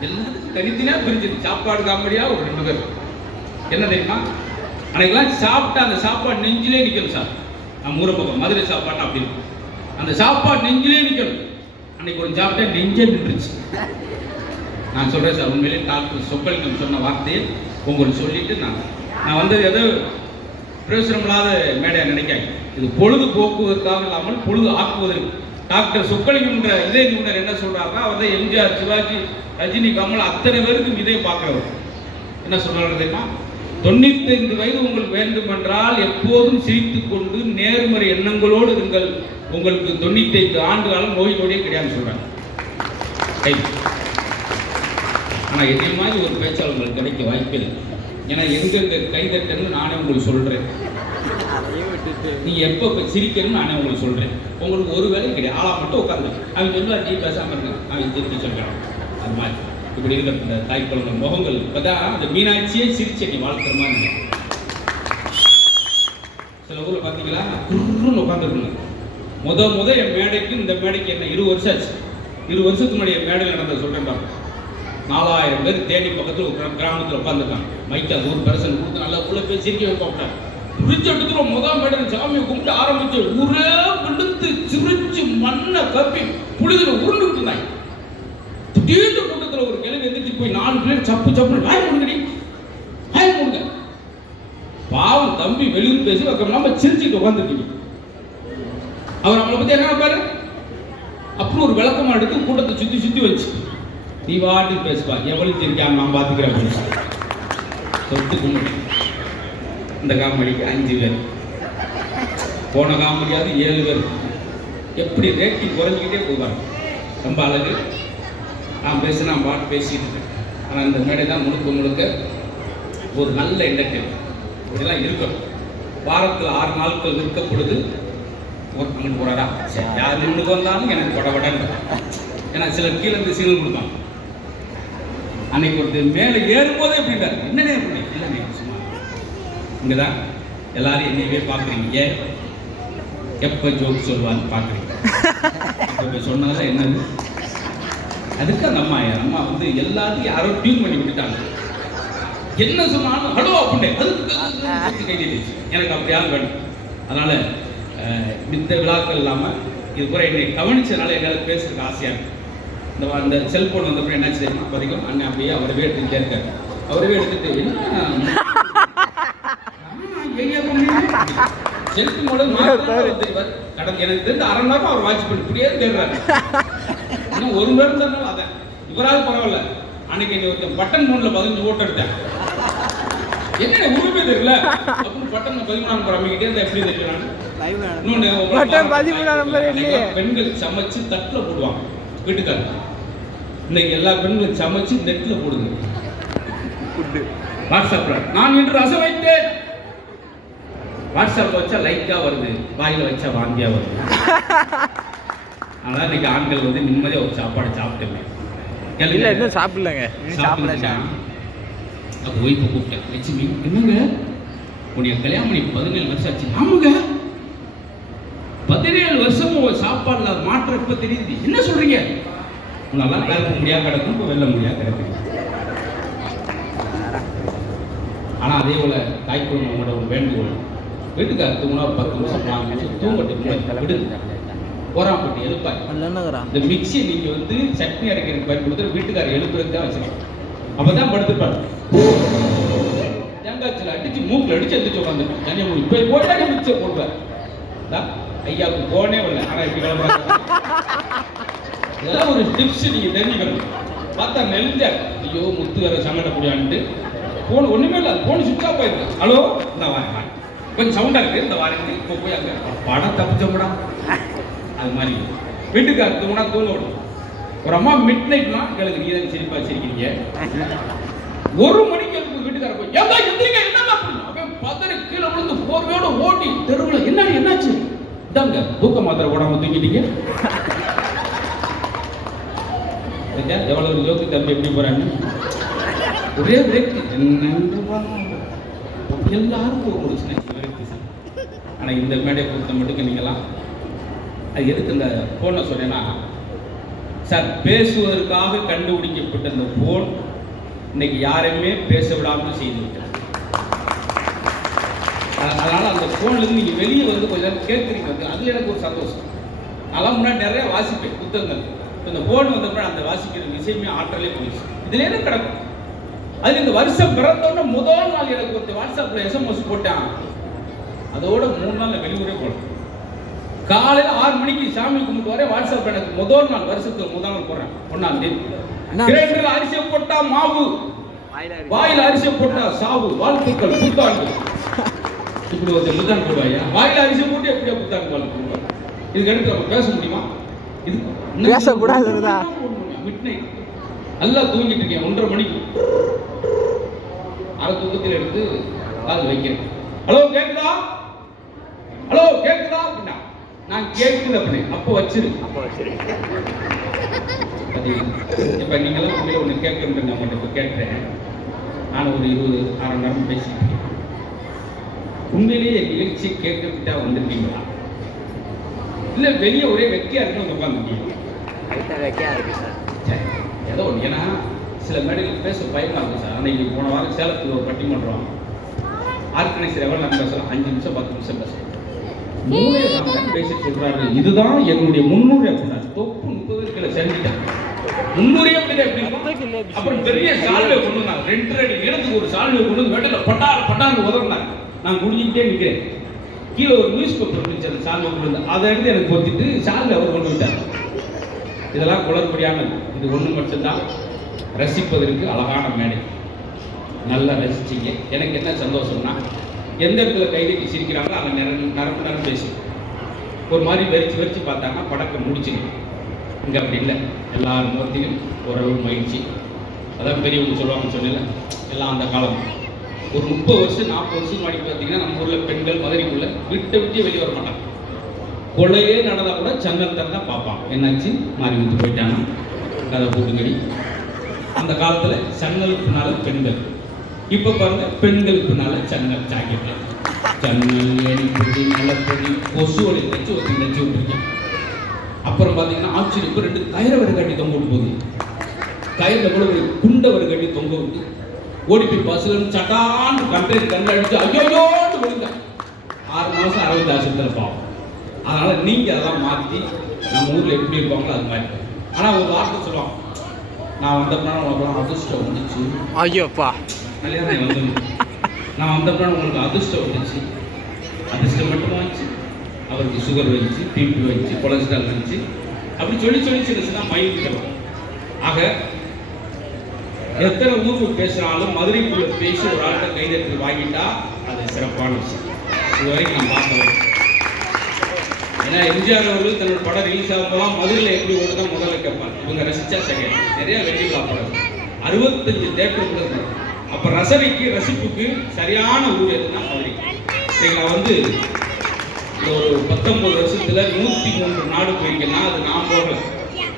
எல்லாத்துக்கும் தனித்தனியா பிரிஞ்சிருக்கு. சாப்பாடு காமெடியா ஒரு 2 பேர். என்ன தெரியுமா? அன்னைக்கெல்லாம் சாப்பிட்டா அந்த சாப்பாடு நெஞ்சிலே நிற்கணும் சார். நான் மூரப்பக்கம் மதுரை சாப்பாடு அப்படி இருக்கும். அந்த சாப்பாடு நெஞ்சிலே நிற்கணும். அன்னைக்கு ஒரு சாப்பிட்டா நெஞ்சே நின்றுச்சு. நான் சொல்றேன் சார், உண்மையிலே டாக்டர் சொக்கலிங்கம் சொன்ன வார்த்தையை உங்களுக்கு சொல்லிட்டு நான் வந்தது ஏதோ பிரயோசனம் இல்லாத மேடையா நினைக்காங்க. இது பொழுது போக்குவதற்காக இல்லாமல் பொழுது ஆக்குவதற்கு. டாக்டர் சொக்கலிங்கம்ன்ற இதய நிபுணர் என்ன சொல்றாருன்னா, அவர் தான் எம்ஜிஆர், சிவாஜி, ரஜினி, கமல் அத்தனை பேருக்கும் இதே பார்க்கிறவர். என்ன சொல்றாரு தெரியுமா? 95 வயது உங்களுக்கு வேண்டும் என்றால் எப்போதும் சிரித்துக் கொண்டு நேர்மறை எண்ணங்களோடு இருங்கள். உங்களுக்கு 95 ஆண்டு காலம் நோய் நொடியே கிடையாது சொல்றாங்க. ஆனா இதே மாதிரி ஒரு பேச்சாளர் உங்களுக்கு கிடைக்க வாய்ப்பில்லை. ஏன்னா எங்க கைதட்டன்னு நானே உங்களுக்கு சொல்றேன். நீங்க எப்ப சிரிக்கணும்னு நானே உங்களுக்கு சொல்றேன். உங்களுக்கு ஒரு வேலை கிடையாது. ஆளா மட்டும் உட்காந்து அவங்க சொல்லுவார், நீ பேசாம இருங்க, அவங்க திருப்பி சொல்றாங்க. அது மாதிரி இப்படி இருக்கிற இந்த தாய்க்குழந்தை முகங்கள் இப்பதான் அந்த மீனாட்சியே சிரிச்சு நீ வாழ்க்கிற மாதிரி. சில ஊர்ல பாத்தீங்களா குருன்னு உட்காந்துருக்குங்க. முத என் மேடைக்கு இந்த மேடைக்கு என்ன 20 வருஷம் ஆச்சு. 20 வருஷத்துக்கு முன்னாடி என் மேடையில் நடந்த சொல்றேன் பாருங்க. 4000 பேர் தேனி பக்கத்தில் ஒரு கிராமத்தில் உட்காந்துருக்காங்க. மைக்கு அது ஒரு பெர்சன் கொடுத்து நல்லா உள்ள போய் சிரிக்க வைப்பாங்க. பிரிட்ஜ் எடுத்துட்டு முதல் மேடம் சாமியை கும்பிட்டு ஆரம்பிச்சு ஊரே விழுந்து சிரிச்சு மண்ணை கப்பி புளிதுல உருண்டுட்டு இருந்தாங்க. திடீர்னு கூட்டத்தில் ஒரு கிழவி எந்திரிச்சு போய் 4 பேர் சப்பு சப்புன்னு வாய் மூடுங்கடி வாய் மூடுங்க. பாவம் தம்பி வெளியூர் பேசி நம்ம சிரிச்சுட்டு உட்காந்துருக்கீங்க. அவர் நம்மளை பத்தி என்ன பாரு அப்புறம் ஒரு விளக்கமா எடுத்து கூட்டத்தை சுத்தி சுத்தி வச்சு நீ வாட்டி பேசுவா எவ்வளவு இருக்காங்க நான் பாத்துக்கிறேன் சொத்து கும்பிட்டு. இந்த காமெடிக்கு 5 பேர், போன காமெடியாவது 7 பேர். எப்படி ரேட்டிங் குறைஞ்சிக்கிட்டே போவாங்க. ரொம்ப அழகு. நான் பேசினா பாட்டு பேசிட்டு இருக்கேன். ஆனால் இந்த மேடை தான் முழுக்க முழுக்க ஒரு நல்ல என்டர்டைன்மெண்ட். இதெல்லாம் இருக்கும். வாரத்தில் 6 நாட்கள் இருக்கப்படுது. அங்கே போறாரா சரி யார் முன்னுக்கு வந்தாலும் எனக்கு படபடன்னு. ஏன்னா சிலர் கீழே இருந்து சிக்னல் கொடுப்பாங்க. அன்னைக்கு ஒருத்தர் மேலே ஏறும்போதே அப்படின்றாரு என்னன்னே பண்ணி இல்லைண்ணே சும்மா இங்கே தான் எல்லாரும் என்னையவே பார்க்குறீங்க. ஏன் எப்போ ஜோக் சொல்லுவான்னு பார்க்குறீங்க. இப்போ சொன்னதெல்லாம் என்னது அதுக்கு அந்த அம்மா வந்து எல்லாத்தையும் யாரோ டியூன் பண்ணி விட்டுட்டாங்க. என்ன சொன்னாலும் ஹலோ அப்படின்னே அதுக்கு கை நீட்டுச்சு. எனக்கு அப்படியாவது வேணும். அதனால இந்த விழாக்கள் இல்லாமல் இது கூட என்னை கவனிச்சதுனால என்னால் பேசுறதுக்கு ஆசையாக இருக்கு. அந்த செல்போன் வந்தப்பறம் என்னாச்சு தெரியுமா பதிக்கும் அண்ணன் அப்படியே அவரவே எடுத்துக்கிட்டே இருக்காரு. அவரவே எடுத்துட்டு என்ன செல்ஃபி மூலம் கடந்த எனக்கு தெரிஞ்ச 1/2 மணி நேரம் அவர் வாட்ச் பண்ணி இப்படியே தேடுறாரு. இன்னும் 1 மணி நேரம் தானே அதான் இவரால் பரவாயில்ல. அன்னைக்கு ஒருத்தன் பட்டன் ஃபோனில் 15 ஓட்டு எடுத்தேன். என்ன உரிமை தெரியல அப்படின்னு பட்டன் 13ஆம் நம்பர் அமைக்கிட்டே இருந்தா எப்படி தெரியும். பெண்கள் சமைச்சு தட்டுல போடுவாங்க வீட்டுக்கார. இன்னைக்கு எல்லா பெண்களும் சமைச்சு நெட்ல போடுங்க வாட்ஸ்அப்ல. நான் இன்று ரசம் வைத்தேன். வாட்ஸ்அப்ல வச்சா லைக்கா வருது, வாயில வச்சா வாந்தியா வருது. அதனால இன்னைக்கு ஆண்கள் வந்து நிம்மதியா ஒரு சாப்பாடு சாப்பிட்டேன். இன்னும் சாப்பிடலங்க. அப்போ ஒய்ஃபை கூப்பிட்டேன். லட்சுமி என்னங்க உடைய கல்யாணம் பண்ணி 17 வருஷம் ஆச்சு. ஆமாங்க 17 வருஷமும் சாப்பாடுல மாற்றம் இப்ப தெரியுது. என்ன சொல்றீங்க? உன்னால கிளம்ப முடியாது கிடக்கும், இப்போ வெல்ல முடியாது கிடக்கு. ஆனா அதே போல தாய்க்குழந்தை உங்களோட ஒரு வேண்டுகோள், வீட்டுக்கார தூங்கினா ஒரு 10 நிமிஷம் தூங்கட்டு விடுங்க. போராப்பட்டு எழுப்பாய். இந்த மிக்சியை நீங்க வந்து சட்னி அரைக்கிறதுக்கு பயன்படுத்துற வீட்டுக்கார எழுப்புறதுக்கு தான் வச்சிருக்கோம். அப்பதான் படுத்துப்பாரு. தேங்காய்ச்சில் அடிச்சு மூக்கில் அடிச்சு எந்திரிச்சு உட்காந்துருக்கேன். தனியாக மூணு இப்போ போட்டாலே மிக்சியை போட்டுவார். ஐயாவுக்கு போனே வரல. ஆனால் இப்படி கிளம்புறாங்க. இதெல்லாம் ஒரு டிப்ஸ் நீங்க தெரிஞ்சுக்கணும். பார்த்தா நெலிஞ்ச ஐயோ முத்து வேற சங்கடப்படியான்ட்டு போன் ஒண்ணுமே இல்லை. போன் சுவிட்ச் ஆஃப் ஆயிருக்கு. ஹலோ இந்த வாரேன் கொஞ்சம் சவுண்டா இருக்கு இந்த வாரேன். இப்போ போய் அங்கே படம் தப்பிச்சோம்டா. அது மாதிரி வீட்டுக்கார தூங்கினா தூங்க விடும். ஒரு அம்மா மிட் நைட்னா கேளுங்க. நீ தான் சிரிப்பா சிரிக்கிறீங்க. 1 மணிக்கு எழுப்பு வீட்டுக்கார போய் ஏதா எந்திரிங்க என்னங்க அப்படின்னு பதறி கீழே விழுந்து போர்வையோட ஓடி தெருவில் என்னடி என்னாச்சு? இதாங்க தூக்க மாத்திரை ஓடாம தூங்கிட்டீங்க. எவ்வளவு ஜோக்கு தம்பி எப்படி போறாங்க. ஒரே பிரேக் எல்லாருக்கும் ஒரு ஸ்நாக்ஸ். ஆனா இந்த மேடையை பொறுத்த மட்டும் நீங்களாம் அது எதுக்கு இந்த போனை சொன்னேன்னா சார் பேசுவதற்காக கண்டுபிடிக்கப்பட்ட இந்த போன் இன்னைக்கு யாரையுமே பேச விடாமல் செய்து விட்டேன். அதனால அந்த போன்ல இருந்து நீங்க வெளியே வந்து கொஞ்ச நேரம் கேட்குறீங்க. அதுல எனக்கு ஒரு சந்தோஷம். அதெல்லாம் முன்னாடி நிறைய வாசிப்பேன் புத்தகங்கள். இந்த போன் வந்தப்ப அந்த வாசிக்கிற விஷயமே ஆற்றலே போயிடுச்சு. இதுல என்ன கிடக்கும். அதுல இந்த வருஷம் பிறந்தோன்னு முதல் நாள் எனக்கு ஒரு வாட்ஸ்அப்ல SMS போட்டான். அதோட 3 நாள் வெளியூரே போனேன். காலையில 6 மணிக்கு சாமி கும்பிட்டு வரேன். வாட்ஸ்அப் எனக்கு முதல் நாள் வருஷத்துக்கு முதல் நாள் போடுறேன். 1ஆம் தேதி கிரைண்டர்ல அரிசியை போட்டா மாவு, வாயில அரிசியை போட்டா சாவு, வாழ்த்துக்கள் புத்தாண்டு. இப்படி ஒரு புத்தாண்டு போடுவாயா? வாயில அரிசியை போட்டு எப்படியா புத்தாண்டு வாழ்த்து போடுவாங்க. இதுக்கு அடுத்து நம்ம பேச முடியுமா? இது பேசக்கூடாதுதா. மிட் நைட் நல்லா தூங்கிட்டு இருக்கேன். 1:30 மணிக்கு அரை தூக்கத்தில் எடுத்து கால் வைக்கிறேன். ஹலோ கேக்குதா? ஹலோ கேக்குதா அப்படின்னா நான் கேட்குது அப்படின்னு அப்போ வச்சிரு. இப்ப நீங்களும் உண்மையில ஒண்ணு கேட்கறது நான் உங்கள்கிட்ட கேட்கிறேன். நான் ஒரு 20 மணி நேரம் பேசிட்டு இருக்கேன். உண்மையிலேயே நிகழ்ச்சி கேட்கறதுட்டா வந்துருக்கீங்களா? இல்ல வெளியே ஒரே வெக்கையா இருக்கு உட்காந்துருக்கீங்க? ஏதோ ஒன்று. ஏன்னா சில மேடைகள் பேச பயமா இருக்கு சார். அன்னைக்கு போன வாரம் சேலத்தில் ஒரு பட்டிமன்றம் ஆர்கனைசர் எவ்வளோ நேரம் பேசலாம்? 5 நிமிஷம் 10 நிமிஷம் பேசலாம். 3 மணி பேசிட்டு சொல்றாரு, இதுதான் என்னுடைய 300 அப்படின்னா தொப்பு 30 கிலோ செஞ்சுட்டேன். 300 அப்படின்னா எப்படி? அப்புறம் பெரிய சால்வை கொண்டு வந்தாங்க, 2 அடி நீளத்துக்கு ஒரு சால்வை கொண்டு வந்து வெட்டல பட்டான்னு உதறினாங்க. நான் குடிஞ்சிக்கிட்டே நிற்கிறேன். கீழே ஒரு நியூஸ் பேப்பர் இருந்துச்சு, அந்த சால்வை கொண்டு வந்து அதை எடுத்து எனக்கு பொத்திட்டு சால்வை அவர் கொண்டு விட்டார். இதெல்லாம் குளறுபடியானது. இது ஒன்று மட்டும்தான் ரசிப்பதற்கு அழகான மேடை. நல்லா ரசிச்சிங்க. எனக்கு என்ன சந்தோஷம்னா, எந்த இடத்துல கைதட்டி சிரிக்கிறாங்களோ அவங்க நரம்பு பேசி ஒரு மாதிரி வெறிச்சு பார்த்தாங்கன்னா படக்கம் முடிச்சுங்க. இங்கே அப்படி இல்லை, எல்லார் முகத்திலும் ஓரளவு மகிழ்ச்சி. அதான் பெரியவங்க சொல்லுவாங்கன்னு சொன்னல, எல்லாம் அந்த காலம் ஒரு 30 வருஷம் 40 வருஷம் முன்னாடி பார்த்தீங்கன்னா நம்ம ஊரில் பெண்கள் மதுரைக்குள்ளே விட்டு வெளியே வர மாட்டாங்க. கொலையே நடந்தால் கூட சன்னல் தான் பார்ப்பான். என்னாச்சு, மாறி வந்து போயிட்டாங்க, கதை போட்டுங்கடி. அந்த காலத்தில் சன்னலுக்கு பின்னால பெண்கள், இப்போ பாருங்க பெண்களுக்கு பின்னால சன்னல் ஜாக்கெட்ல சன்னல் எரிப்பொடி நிலப்பொடி கொசுவலை வச்சு ஒருத்தர் வச்சு விட்டுருக்கேன். அப்புறம் பார்த்தீங்கன்னா ஆச்சரியம், இப்போ 2 கயிறை வரை கட்டி தொங்க விட்டு போகுது. கயிறில் கூட ஒரு குண்டை வரை கட்டி தொங்க விட்டு ஓடி போய் பஸ்ஸில் சட்டான்னு கண்டடிச்சு ஐயோடு விழுந்தேன். 6 மாதம் 60 ஆசிரியத்தில் பாவம். அதனால நீங்க அதெல்லாம் மாற்றி நம்ம ஊரில் எப்படி இருப்பாங்களோ அது மாதிரி. ஆனால் ஒரு வார்த்தை சொல்லுவாங்க, நான் வந்தப்பனா உங்களுக்கு அதிர்ஷ்டம் வந்துச்சு. ஐயோப்பா, கல்யாணம் வந்து நான் வந்தப்பனா உங்களுக்கு அதிர்ஷ்டம் வந்துச்சு. அதிர்ஷ்டம் மட்டும் வந்துச்சு, அவருக்கு சுகர் வந்துச்சு, பிபி வந்துச்சு, கொலஸ்ட்ரால் வந்துச்சு, அப்படி சொல்லி சின்ன மைண்ட் தரும். ஆக எத்தனை ஊருக்கு பேசுகிறாலும் மதுரைக்குள்ள பேசி ஒரு ஆள்கிட்ட கைதட்டி வாங்கிட்டா அது சிறப்பான விஷயம். இது வரைக்கும் நான் பார்க்கலாம். ஏன்னா எம்ஜிஆர் அவர்கள் தன்னோட படம் ரிலீஸ் ஆகும்போது மதுரையில் எப்படி ஓடுதான் முதல்ல கேட்பாங்க. இவங்க ரசிச்சா சரியா நிறைய வெற்றி படம் 65 தேட்டர் கூட. அப்போ ரசிப்புக்கு சரியான ஊர் எதுனா மதுரை. நான் வந்து ஒரு 19 வருஷத்துல 103 நாடு போயிருக்கேன்னா அது நான் போகல,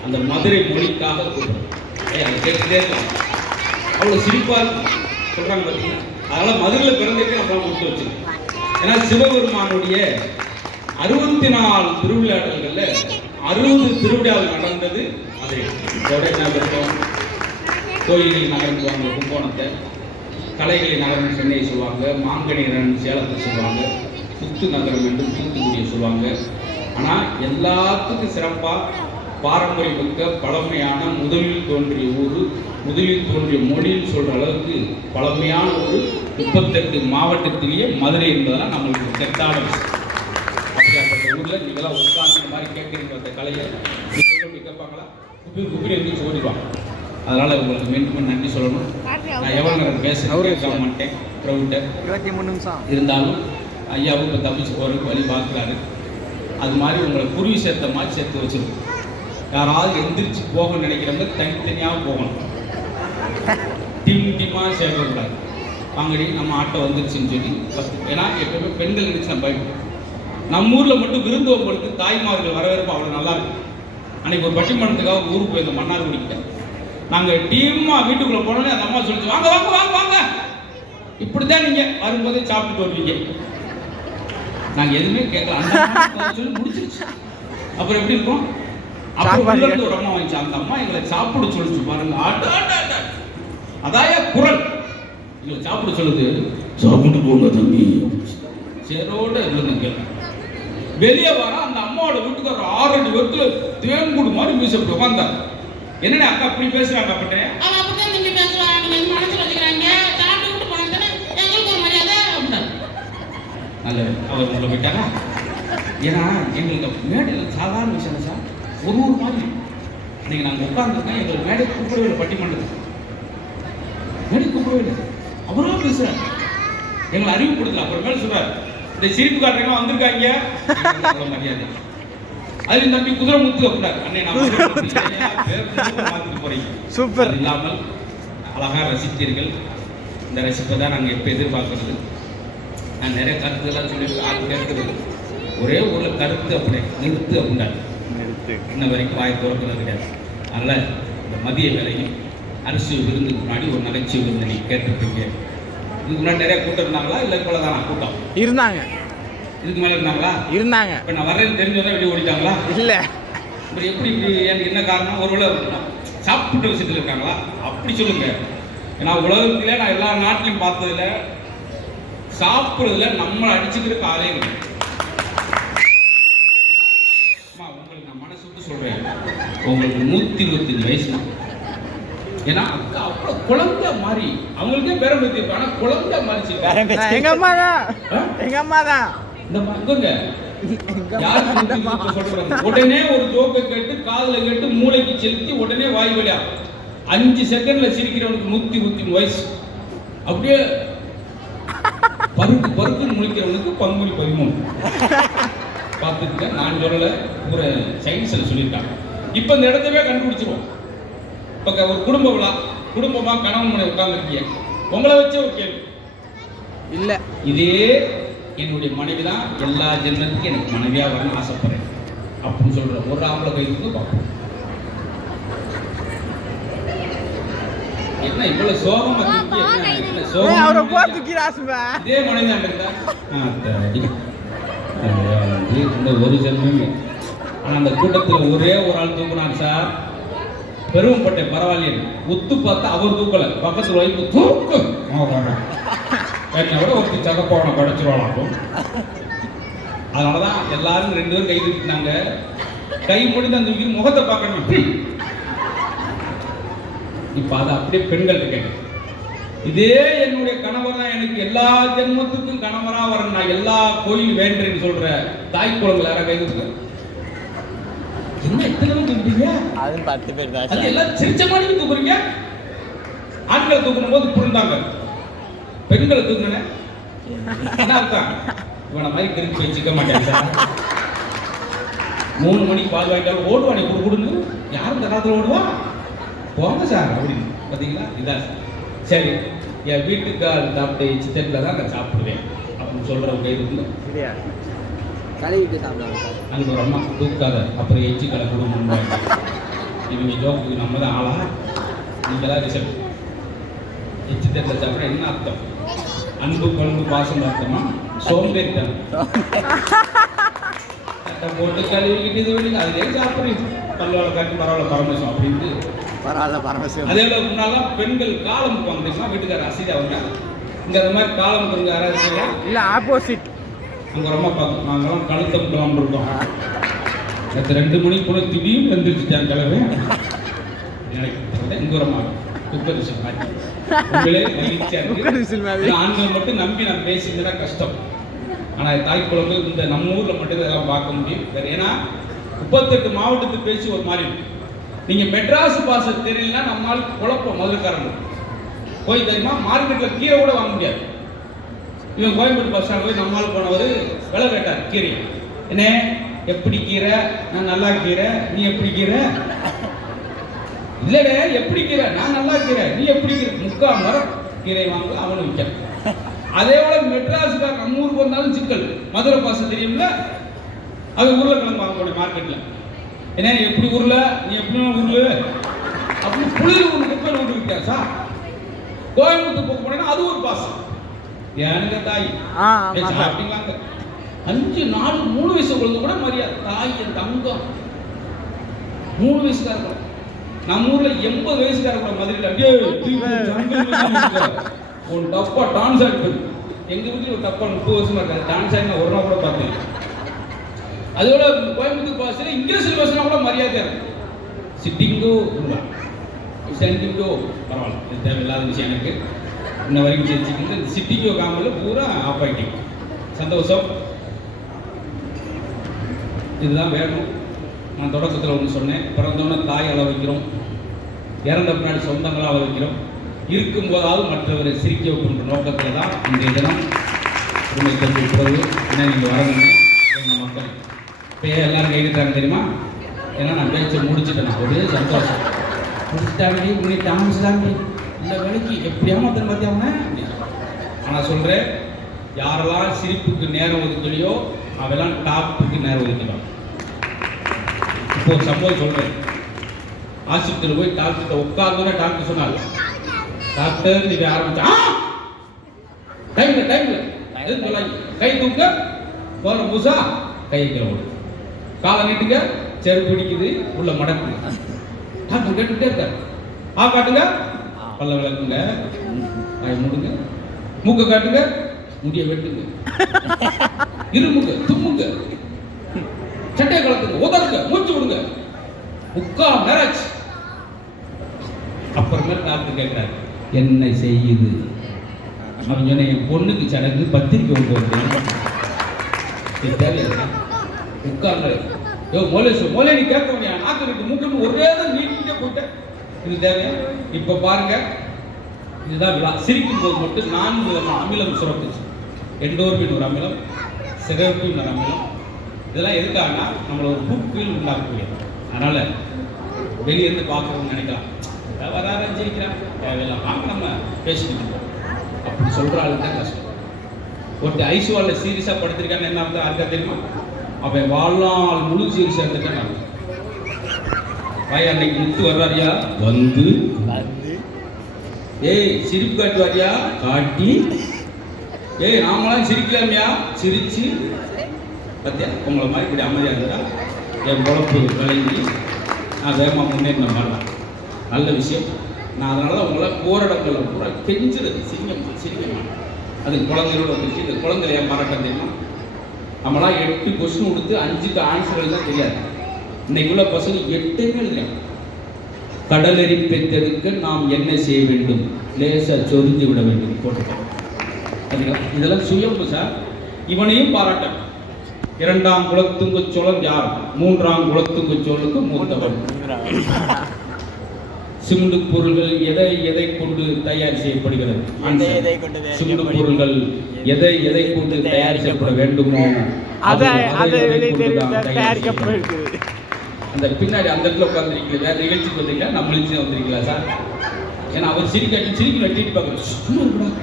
அந்த மதுரை மொழிக்காக கூப்பிடுறேன். அதை கேட்டுட்டே இருக்கலாம், அவ்வளோ சிரிப்பாக சொல்கிறாங்க பார்த்தீங்கன்னா. அதனால் மதுரையில் பிறந்துட்டு நம்மளாம் கொடுத்து வச்சுருக்கோம். ஏன்னா சிவபெருமானுடைய 64 திருவிழாடல்களில் 60 திருவிழாவில் நடந்தது மதுரை. இதோட என்ன இருக்கும், கோயில்களின் நகரம்வாங்க கும்பகோணத்தை, கலைகளின் நகரம் சென்னையை சொல்லுவாங்க, மாங்கனிரன் சேலத்தை சொல்லுவாங்க, புத்து நகரம் என்று தூத்துக்குடியை சொல்லுவாங்க. ஆனால் எல்லாத்துக்கும் சிறப்பாக பாரம்பரிய மிக்க பழமையான முதலில் தோன்றிய ஊர், முதலில் தோன்றிய மொழின்னு சொல்கிற அளவுக்கு பழமையான ஒரு 38 மாவட்டத்திலேயே மதுரை என்பதெல்லாம் நம்மளுக்கு தெத்தான விஷயம். அப்படியாப்பட்ட ஊரில் நீங்களாம் உட்கார்ந்து இந்த மாதிரி கேட்குறீங்க, அந்த கலையை கேட்பாங்களா? குப்பி எழுதி ஓடிடுவாங்க. அதனால் உங்களுக்கு மீண்டும் நன்றி சொல்லணும். நான் எவ்வளோ நேரம் பேச மாட்டேன் க்ரௌட்டை. 23 நிமிஷம் இருந்தாலும் ஐயாவும் இப்போ தப்பிச்சு போகிறதுக்கு வழி பார்க்குறாரு. அது மாதிரி உங்களை குருவி சேர்த்த மாதிரி சேர்த்து வச்சுருக்கோம். யாராவது எந்திரிச்சு போகணும்னு நினைக்கிறவங்க தனித்தனியாக போகணும், டீமாக சேர்க்கக்கூடாது. வாங்கடி நம்ம ஆட்டோ வந்துருச்சுன்னு சொல்லி ஏன்னா எப்பவுமே பெண்கள் நினைச்சு நம்ம பயப்படும். நம்ம ஊரில் மட்டும் விருந்தோம்பலுக்கு தாய்மார்கள் வரவேற்பு அவ்வளோ நல்லா இருக்கு. அன்னைக்கு ஒரு பட்டிமன்றத்துக்காக ஊருக்கு போய் இந்த மன்னார்குடிக்கிட்ட நாங்கள் டீமாக வீட்டுக்குள்ளே போனோன்னே அந்த அம்மா சொல்லிச்சு, வாங்க வாங்க வாங்க வாங்க, இப்படித்தான் நீங்கள் வரும்போதே சாப்பிட்டுட்டு வருவீங்க. நாங்கள் எதுவுமே கேட்கல, அந்த சொல்லி முடிச்சிருச்சு. அப்புறம் எப்படி இருக்கும்? அப்புறம் ஒரு அம்மா வந்துச்சு, அந்த அம்மா எங்களை சாப்பிட சொல்லிச்சு பாருங்க. அதாய குரல் எங்களை சாப்பிட சொல்லுது, சாப்பிட்டு போங்க தம்பி. சேரோட இருந்தங்க வெளியே வர அந்த அம்மாவோட வீட்டுக்கு ஒரு 6 அடி வருத்துல தேன்கூடு மாதிரி மீசப்பட்டு உட்காந்தாங்க. என்னடா அக்கா அப்படி பேசுறாங்க? அப்படின்ட்டு நல்ல அவர் உங்களை போயிட்டாரா? ஏன்னா எங்களுக்கு மேடையில் சாதாரண விஷயம் சார், ஒரு மாதிரி இன்னைக்கு நாங்கள் உட்காந்துருக்கோம். எங்களுக்கு மேடை கூப்பிடவே இல்லை, பட்டிமன்றத்துக்கு மேடை கூப்பிடவே இல்லை. அவரா பேசுறாரு, எங்களை அறிவுப்படுத்தல. அப்புறமேல சொல்றாரு, இந்த சிரிப்பு காட்டுறீங்களா வந்திருக்காங்க மரியாதை. அது தம்பி குதிரை முத்து அப்படின்னாரு. அண்ணே நான் மாத்திட்டு போறீங்க சூப்பர் இல்லாமல் அழகாக ரசித்தீர்கள். இந்த ரசிப்பை தான் நாங்கள் எப்போ எதிர்பார்க்கறது. நான் நிறைய கருத்துக்கெல்லாம் சொல்லியிருக்கேன், அது கேட்கறது ஒரே ஊரில் கருத்து அப்படி நிறுத்து அப்படின்னாரு. இன்ன வரைக்கும் வாய் திறக்கிறது கிடையாது. அதனால் இந்த மதிய வேலையும் அரிசி விருந்துக்கு முன்னாடி ஒரு நகைச்சுவை விருந்து நீங்கள் கேட்டுருப்பீங்க. இதுக்கு முன்னாடி நிறைய கூட்டம் இருந்தாங்களா இல்லை போல தானா கூட்டம் இருந்தாங்க? இதுக்கு மேலே இருந்தாங்களா? இருந்தாங்க. இப்போ நான் வர்றேன்னு தெரிஞ்சோன்னா வெளியே ஓடிட்டாங்களா? இல்லை. இப்படி எப்படி இப்படி எனக்கு என்ன காரணம்? ஒருவேளை சாப்பிட்ட விஷயத்தில் இருக்காங்களா? அப்படி சொல்லுங்க. ஏன்னா உலகத்திலே நான் எல்லா நாட்டிலையும் பார்த்ததில்ல சாப்பிடுறதுல நம்ம அடிச்சுக்கிற காலே உங்களுக்கு நான் மனசு விட்டு சொல்றேன், உங்களுக்கு 125 வயசு தான். ஏன்னா அக்கா அவ்வளவு குழந்தை மாதிரி, அவங்களுக்கே பேரம் பேசியிருப்பாங்க, ஆனா குழந்தை மாதிரி. எங்க அம்மா தான், எங்க அம்மா தான். இந்த இங்க யாருக்கு சொல்றாங்க, உடனே ஒரு ஜோக்கை கேட்டு காதுல கேட்டு மூளைக்கு செலுத்தி உடனே வாய் வழியா 5 செகண்ட்ல சிரிக்கிறவனுக்கு 123 வயசு. அப்படியே பருக்கு பருக்குன்னு முழிக்கிறவனுக்கு பங்குனி 13. பார்த்துக்க, நான் சொல்லல, ஒரு சயின்ஸ்ல சொல்லியிருக்காங்க. இப்ப இந்த இடத்தவே கண்டுபிடிச்சிருவோம். இப்ப ஒரு குடும்ப விழா, குடும்பமா கணவன் மனைவி உட்கார்ந்துருக்கீங்க, உங்களை வச்ச ஒரு கேள்வி இல்ல, இதே என்னுடைய மனைவி தான் எல்லா ஜென்மத்துக்கும் எனக்கு மனைவியா வரணும்னு ஆசைப்படுறேன் அப்படின்னு சொல்ற ஒரு ஆம்பளை கைக்கு பார்ப்போம். என்ன இவ்வளவு சோகமா இதே மனைவி தான் இருந்தா இந்த ஒரு ஜென்மமே. ஆனா அந்த கூட்டத்தில் ஒரே ஒரு ஆள் தூக்குனாங்க சார், பெருமைப்பட்ட பரவாயில்லையே. ஒத்து பார்த்தா அவர் தூக்கல, பக்கத்தில் வைப்பு தூக்கு விட ஒருத்தி சகப்பவனை படைச்சிருவாளாக்கும். அதனாலதான் எல்லாரும் 2 பேரும் கை தூக்கினாங்க. கை முடிந்து அந்த தூக்கி முகத்தை பார்க்கணும். இப்ப அதை அப்படியே பெண்கள் இருக்கேன், இதே என்னுடைய கணவர் தான் எனக்கு எல்லா ஜென்மத்துக்கும் கணவரா வரணும், நான் எல்லா கோயில் வேண்டேன்னு சொல்ற தாய் குழந்தை யாரா கை தூக்கு. என்ன இத்தனை தூக்குறீங்க? அது 10 பேர் தான். அது எல்லாம் சிரிச்ச மாதிரி தூக்குறீங்க. ஆண்கள் தூக்கணும் போது புரிந்தாங்க, பெண்களை தூக்குன என்ன அர்த்தம்? இவனை மாதிரி திருப்பி வச்சுக்க மாட்டேன் சார். 3 மணிக்கு பால் வாங்கிட்டாலும் ஓடுவானே கொடுன்னு. யாரும் இந்த காலத்தில் ஓடுவா? போங்க சார் அப்படின்னு. பார்த்தீங்களா, இதான் சரி, என் வீட்டுக்கார் சாப்பிட்டு சித்தட்டில் தான் நான் சாப்பிடுவேன் அப்படின்னு சொல்கிற கை இருக்குல்ல, அங்கே ஒரு அம்மா தூக்காத அப்புறம் எச்சி கடை கொடுங்க. இவங்க ஜோக்கு நம்ம தான் ஆளா, நீங்களாம் ரிசல்ட். எச்சி தட்டில் சாப்பிட என்ன அர்த்தம்? அன்பு பண்பு பாசம் அர்த்தமா? சோம்பேறித்தனம். போட்டு கழுவிக்கிட்டு இது பண்ணி அதுலேயே சாப்பிடுறீங்க. பல்லோட காட்டி பரவாயில்ல பரமேசம் அப்படின்ட்டு பரவாயில்ல பரமேசம். அதே போல முன்னாலாம் பெண்கள் காலம் வைப்பாங்க, வீட்டுக்கார அசிதா அவங்க இங்க அந்த மாதிரி காலம் கொஞ்சம் யாராவது இல்ல ஆப்போசிட். அங்க ரொம்ப பார்க்கும், நாங்களாம் கழுத்தம் கிளம்பு இருக்கோம். நேற்று 2 மணிக்கு போல திடீர்னு வந்துருச்சுட்டாங்க கிளம்பு. எனக்கு இங்க ஒரு மாதிரி குக்கர் விஷயம் மாதிரி உங்களே மகிழ்ச்சியா இருக்கு. ஆண்கள் மட்டும் நம்பி நான் பேசியிருந்தா கஷ்டம். ஆனால் தாய் குழந்தை இந்த நம்ம ஊரில் மட்டும் இதெல்லாம் பார்க்க முடியும். வேறு ஏன்னா 38 மாவட்டத்துக்கு பேசி ஒரு மாதிரி இருக்கு. நீங்கள் மெட்ராஸ் பாச தெரியலன்னா நம்மளால் குழப்பம் முதல்காரங்க. போய் தெரியுமா, மார்க்கெட்டில் கீரை கூட வாங்க முடியாது. இவன் கோயம்பேடு பஸ் ஸ்டாண்ட் போய் நம்மளால் போனவர் விலை கேட்டார் கீரை. என்ன எப்படி கீரை? நான் நல்லா கீரை, நீ எப்படி கீரை? இல்லைடே எப்படி கீரை? நான் நல்லா கீரை, நீ எப்படி கீரை? 3/4 மரம் கீரை வாங்க அவனு விற்க. அதே போல மெட்ராஸுக்கார நம்ம ஊருக்கு வந்தாலும் சிக்கல். மதுரை பாசம் தெரியும்ல, அவன் உருளைக்கிழங்கு வாங்க போனேன் மார்க்கெட்ல. என்ன எப்படி உருளை, நீ எப்படி உருளு அப்படி புளிர் ஒன்று குப்பையில் விட்டு விட்டேன் சார். கோயம்புத்தூர் போக போனேன்னா அது ஒரு பாசம். ஏனுங்க தாய் சாப்பிட்டீங்களாங்க 5, 4, 3 வயசு குழந்தை கூட மரியாதை. தாய் என் தங்கம் 3 வயசுக்கார. நம்ம ஊர்ல 80 வயசுக்கார கூட மதுரையில் அப்படியே ஒரு டப்பா டான்ஸ் ஆடிப்பது. எங்க வீட்டுல ஒரு டப்பா 30 வருஷமா இருக்காது. டான்ஸ் ஆடினா ஒரு நாள் கூட பார்த்தேன். அதோட கோயம்புத்தூர் பாசையில் இங்கிலீஷில் பேசினா கூட மரியாதை இருக்கு. சிட்டிங்கோ சென்டிங்கோ பரவாயில்ல, இது தேவையில்லாத விஷயம் எனக்கு. இன்ன வரைக்கும் செஞ்சுக்கிட்டு இந்த சிட்டிங்கோ காமல் பூரா ஆஃப் ஆகிட்டீங்க. சந்தோஷம், இதுதான் வேணும். நான் தொடக்கத்தில் ஒன்று சொன்னேன், பிறந்தோன்னே தாய் அள வைக்கிறோம், இறந்த பின்னாடி சொந்தங்களாக அள வைக்கிறோம். இருக்கும்போதாவது மற்றவரை சிரிக்க வைக்கின்ற நோக்கத்தில் தான் இன்றைய தினம் உண்மை தம்பி பிறகு என்ன நீங்கள் வரணுங்க எங்கள் மக்கள். இப்போ எல்லாரும் கைவிட்டாங்க தெரியுமா? ஏன்னா நான் பேச்சை முடிச்சுட்டேன். ஒரே சந்தோஷம். முடிச்சுட்டாங்க, உன்னை டான்ஸ்லாங்க இந்த வேலைக்கு எப்படியாம அத்தனை பார்த்தியாம. ஆனால் சொல்கிறேன், யாரெல்லாம் சிரிப்புக்கு நேரம் ஒதுக்கலையோ அவெல்லாம் டாப்புக்கு நேரம் ஒதுக்கலாம். இப்போ ஒரு சம்பவம் சொல்கிறேன். ஆஸ்பத்திரியில் போய் டாக்டர்கிட்ட உட்கார்ந்தோன்னே டாக்டர் சொன்னாங்க, டாக்டர் நீங்க ஆரம்பிச்சா டைம்ல கை தூக்க போற பூசா கை ஓடு, காலை நீட்டுங்க செருப்பு பிடிக்குது உள்ள மடக்குங்க. டாக்டர் கேட்டுக்கிட்டே இருக்காரு. காட்டுங்க, பல்ல விளக்குங்க, மூடுங்க, மூக்க காட்டுங்க, முடிய வெட்டுங்க, இருமுங்க, தும்முங்க, சட்டையை கலத்துங்க, உதறுங்க, மூச்சு விடுங்க. 3/4 நேரம் ஆச்சு. அப்புறமேல் டாக்டர் கேட்கிறாரு, என்ன செய்யுது? அவன் சொன்ன, என் பொண்ணுக்கு சடங்கு, பத்திரிக்கை கொண்டு வந்தேன். தேவையா? உட்கார்ந்து மோலே நீ கேட்க முடியாது, நாக்கு ரெண்டு மூக்குன்னு ஒரே தான் நீட்டிக்கிட்டே போயிட்டேன். இது தேவையா? இப்ப பாருங்க, இதுதான் விழா. சிரிக்கும் போது மட்டும் 4 விதமான அமிலம் சுரக்குச்சு. எண்டோர்பின் ஒரு அமிலம், சிகப்பின் ஒரு அமிலம். இதெல்லாம் எதுக்காகனா நம்மள ஒரு குட் ஃபீல் உண்டாக்கக்கூடியது. அதனால வெளியிருந்து பார்க்கறவங்க நினைக்கலாம், வராத சிரிக்கிறான், தேவையில்லாம் வாங்க நம்ம பேசிக்கிட்டு இருக்கோம். அப்படி சொல்ற ஆளுக்கு தான் கஷ்டம். ஒருத்தர் ஐசியூல சீரியஸா படுத்திருக்கான்னு என்ன வந்து யாருக்கா தெரியுமா? அவன் வாழ்நாள் முழு சீரியஸா இருந்துட்டான். அன்னைக்கு முத்து வர்றாரியா வந்து, ஏய் சிரிப்பு காட்டுவாரியா காட்டி, ஏய் நாமெல்லாம் சிரிக்கலாமியா சிரிச்சு, பத்தியா உங்களை மாதிரி இப்படி அமைதியாக இருந்தா என் பொழப்பு விளங்கி நான் வேகமாக முன்னேறின மாட்டேன். நல்ல விஷயம். நான் அதனால தான் உங்களை போராடங்களில் பூரா கெஞ்சுறது, சிரிக்க மாட்டேன். அது குழந்தைகளோட வந்துச்சு. இந்த குழந்தைய ஏன் பாராட்டம் தெரியுமா? நம்மளாம் 8 கொஸ்டின் கொடுத்து 5க்கு ஆன்சர்கள் தான் தெரியாது. இன்னைக்கு உள்ள பசங்க 8மே எழுதுறேன். கடலெறி பெற்றெடுக்க நாம் என்ன செய்ய வேண்டும்? லேசா சொரிஞ்சு விட வேண்டும் போட்டுட்டோம். இதெல்லாம் சுயம்பு சார். இவனையும் பாராட்டம். 2ஆம் குலத்துங்க சோழன் யார்? 3ஆம் குலத்துங்க சோழனுக்கு மூத்தவன். சிமெண்ட் பொருள்கள் எதை கொண்டு தயார் செய்யப்படுகிறது? சிமெண்ட் பொருள்கள் எதை கொண்டு தயார் செய்யப்பட வேண்டுமோ தயாரிக்கப்படுகிறது. அந்த பின்னாடி அந்த இடத்துல உட்காந்துருக்கீங்க, வேற நிகழ்ச்சிக்கு வந்தீங்களா? நம்ம நிகழ்ச்சி வந்திருக்கீங்களா சார்? ஏன்னா அவர் சிரிக்க வெட்டிட்டு பார்க்குறேன்.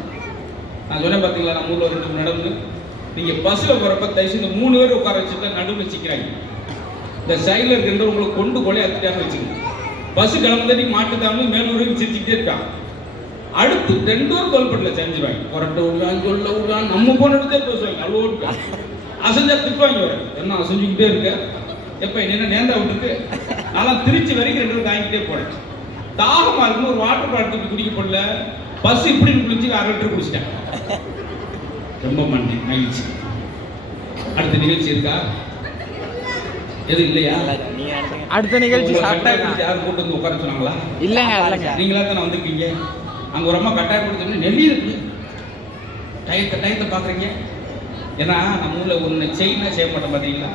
நான் சொன்னேன் பார்த்தீங்களா, நம்ம ஊரில் 2 நடந்து நீங்க பஸ்ல போறப்ப தயவுசெய்து 3 பேர் உட்கார வச்சுட்டு நடுவில் வச்சுக்கிறாங்க. இந்த சைடில் இருக்கிற உங்களுக்கு கொண்டு கொலை அத்துட்டான்னு வச்சுக்கோங்க. பஸ் கிளம்பி மாட்டுத்தாங்க மேலூருக்கு சிரிச்சுக்கிட்டே இருக்கான். அடுத்து 2 பேர் தோல்பட்டில் செஞ்சுருவாங்க. கொரட்டை விடுவாங்க, சொல்ல விடுவாங்க, நம்ம போன இடத்தே பேசுவாங்க. அவ்வளோ அசைஞ்சா திட்டுவாங்க. என்ன அசைஞ்சுக்கிட்டே இருக்க, எப்ப என்ன நேர்ந்தா விட்டுருக்கு. நல்லா திருச்சி வரைக்கும் 2 பேரும் தாங்கிட்டே போனேன். தாகமா இருக்குன்னு ஒரு வாட்டர் பாட்டில் குடிக்க போடல, பஸ் இப்படி குளிச்சு 1/2 லிட்டர் குடிச்சிட்டேன். ரொம்ப நன்றி, மகிழ்ச்சி. அடுத்த நிகழ்ச்சி இருக்கா? எது இல்லையா? அடுத்த நிகழ்ச்சி யாரும் கூட்டு வந்து உட்கார சொன்னாங்களா? இல்லைங்க, நீங்களா தானே வந்திருக்கீங்க. அங்க ஒரு அம்மா கட்டாயப்படுத்த நெல்லி இருக்கு, டயத்தை பாக்குறீங்க. ஏன்னா நம்ம ஊர்ல ஒண்ணு செய்யணும் செய்ய மாட்டோம் பாத்தீங்களா?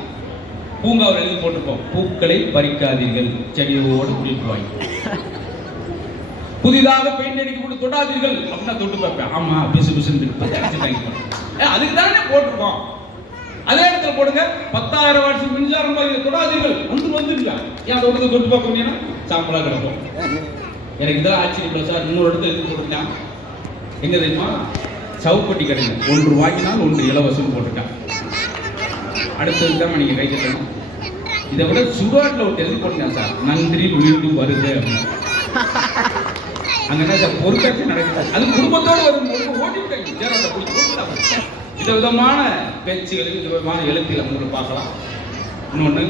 பூங்காவில் எழுதி போட்டுப்போம், பூக்களை பறிக்காதீர்கள், செடியோடு குளிட்டு வாங்கி. புதிதாக பெயிண்ட் அடிக்க போட்டு தொடாதீர்கள் அப்படின்னா தொட்டு பார்ப்பேன். ஆமா பிசு பிசுன்னு அதுக்கு தானே போட்டிருக்கோம். அதே இடத்துல போடுங்க, 10,000 வாட்ஸ் மின்சாரம் தொடாதீர்கள் வந்துருக்கா. ஏன் தொட்டு தொட்டு பார்க்க முடியும்னா சாம்பலா கிடக்கும். எனக்கு இதெல்லாம் ஆச்சரியம் சார். இன்னொரு இடத்துல எழுதி போட்டுட்டான். எங்க தெரியுமா? சவுப்பட்டி கடைங்க, 1 வாங்கினால் 1 இலவசம் போட்டுட்டான். அடுத்தது தான் நீங்க கை கட்டணும். இதை விட சுடுகாட்டில் ஒரு எழுதி போட்டேன் சார், நன்றி மீண்டும் வருது அப்படின்னு. அங்க என்ன சார் பொறுக்காட்சி நடக்குது, அது குடும்பத்தோடு வரும்போது ஓடிவிட்டாங்க. விதவிதமான பேச்சுகளில் விதவிதமான எழுத்தில் உங்களுக்கு பார்க்கலாம். இன்னொன்று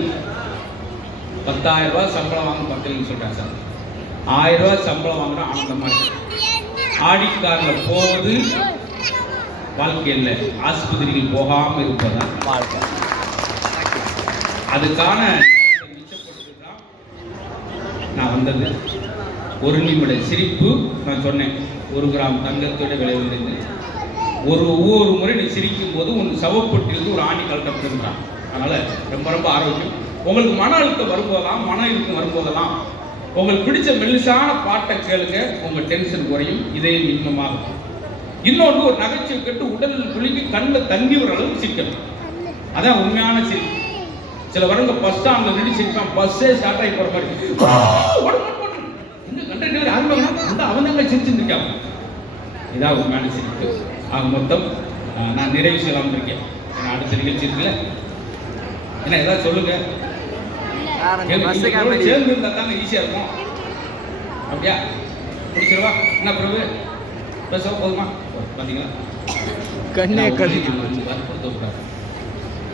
10,000 ரூபாய் சம்பளம் வாங்க மக்கள்னு சொல்றாங்க சார். 1000 ரூபாய் சம்பளம் வாங்குறோம் ஆனந்தமா இருக்கு. ஆடிக்காரில் போவது வாழ்க்கையில் ஆஸ்பத்திரிகள் போகாம இருப்பதா வாழ்க்கை. அதுக்கான மிச்சப்படுத்திதான் நான் வந்தது. 1 நிமிட சிரிப்பு. நான் சொன்னேன் 1 கிராம் தங்கத்தோட விலை வந்தது. ஒவ்வொரு முறை நீ சிரிக்கும் போது உன் சவப்பட்டிலிருந்து ஒரு ஆணி கலட்டப்பட்டிருந்தான். அதனால ரொம்ப ரொம்ப ஆரோக்கியம். உங்களுக்கு மன அழுத்தம் வரும்போதெல்லாம், மன இறுக்கம் வரும்போதெல்லாம் உங்களுக்கு பிடிச்ச மெல்லிசான பாட்டை கேளுங்க, உங்க டென்ஷன் குறையும், இதயம் இன்பமாகும். இன்னொன்று, ஒரு நகைச்சுவை கேட்டு உடலில் குளிக்கு கண்ணில் தண்ணி ஒரு அளவுக்கு சிரிக்கணும். அதான் உண்மையான சிரிப்பு. சில வரங்க பஸ் ஸ்டாண்ட்ல நின்று சிரிப்பான், பஸ்ஸே ஸ்டார்ட் ஆகி போற மாதிரி அவன் தாங்க சிரிச்சுருக்கான். இதான் உண்மையான சிரிப்பு. ஆக மொத்தம் நான் நிறைவு செய்யலாம் இருக்கேன். அடுத்த நிகழ்ச்சி இருக்குல்ல, என்ன ஏதாவது சொல்லுங்க. சேர்ந்து இருந்தா தாங்க ஈஸியா இருக்கும். அப்படியா முடிச்சிருவா? என்ன பிரபு பேச போதுமா? பாத்தீங்களா, கண்ணே கதி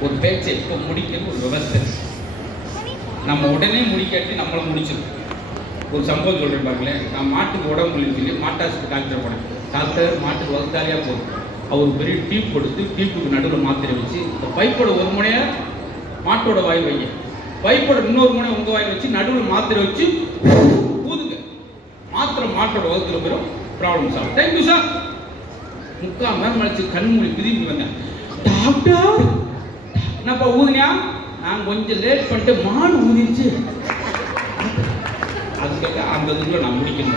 ஒரு பேச்சை எப்போ முடிக்கிறது ஒரு விவசாய. நம்ம உடனே முடிக்காட்டி நம்மளை முடிச்சிடும். ஒரு சம்பவம் சொல்றேன் பாருங்களேன். நான் மாட்டுக்கு உடம்பு சொல்லி மாட்டாஸ்க்கு டாக்டர் போனேன். டாக்டர் மாட்டுக்கு வகுத்தாலியா போதும், அவர் பெரிய டீப் கொடுத்து டீப்புக்கு நடுவில் மாத்திரை வச்சு இந்த பைப்போட ஒரு முனையை மாட்டோட வாய் வைங்க, பைப்போட இன்னொரு முனை உங்கள் வாயில் வச்சு நடுவில் மாத்திரை வச்சு ஊதுங்க. மாத்திரை மாட்டோட வகுத்துல போயிடும், ப்ராப்ளம் சால்வ். Thank you sir. 3/4 மணி நேரம் கழிச்சு கண்மூடி திரும்பி வந்தேன். டாக்டர் என்னப்பா ஊதுனியா? நான் கொஞ்சம் லேட் பண்ணிட்டு மாடு ஊதிருச்சு. அதுக்காக அந்த இதுக்குள்ள நான் முடிக்கணும்.